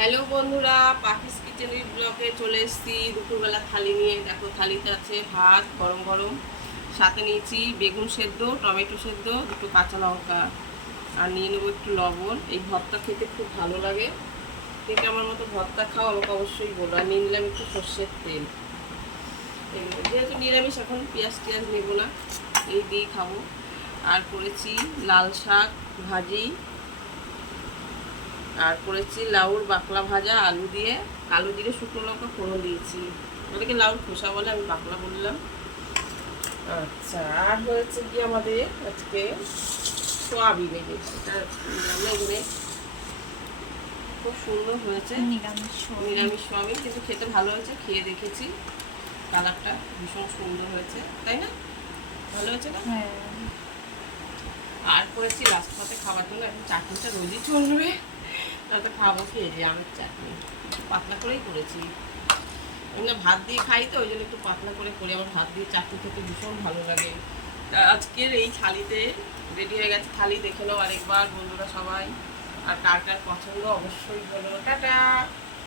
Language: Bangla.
হ্যালো বন্ধুরা, পাখিস কিচেনের ব্লকে চলে এসেছি। দুপুরবেলা থালি নিয়ে, দেখো থালিতে আছে ভাত, গরম গরম। সাথে নিয়েছি বেগুন সেদ্ধ, টমেটো সেদ্ধ, দুটো কাঁচা লঙ্কা। আর নিয়ে নেব একটু লবণ। এই ভর্তা খেতে খুব ভালো লাগে। থেকে আমার মতো ভর্তা খাও, আমাকে অবশ্যই বলো। আর নিয়ে নিলাম একটু সর্ষের তেল। যেহেতু নিরামিষ, এখন পেঁয়াজ টিয়াজ নেব না। এই দিয়েই খাব। আর করেছি লাল শাক, ভাজি। আর করেছি লাউর বাকলা ভাজা আলু দিয়ে। কালো জিরে শুকনো লঙ্কা ফোড়ন দিয়েছি। ওদেরকে লাউর খোসা বলে আমি বাকলা বললাম। আচ্ছা আর হয়েছে কি আমাদের আজকে? সোয়াবিন এই এটা আমরা এখানে খুব সুন্দর হয়েছে। নিরামিষ নিরামিষ সোয়াবিন কিন্তু খেতে ভালো হয়েছে খেয়ে দেখেছি। কালারটা ভীষণ সুন্দর হয়েছে তাই না? ভালো হয়েছে না? হ্যাঁ। আর করেছি লাস্ট পাতে খাওয়ার জন্য এখন চাটনিটা রোজই চলবে। তাতে খাব খেয়ে যে আমের চাটনি পাতলা করেই করেছি। এমনি ভাত দিয়ে খাই তো, ওই জন্য একটু পাতলা করে করি। আমার ভাত দিয়ে চাটনি খেতে ভীষণ ভালো লাগে। আজকের এই থালিতে রেডি হয়ে গেছে থালি, দেখে নাও আরেকবার বন্ধুরা সবাই। আর কার কার পছন্দ অবশ্যই বলো। টাটা!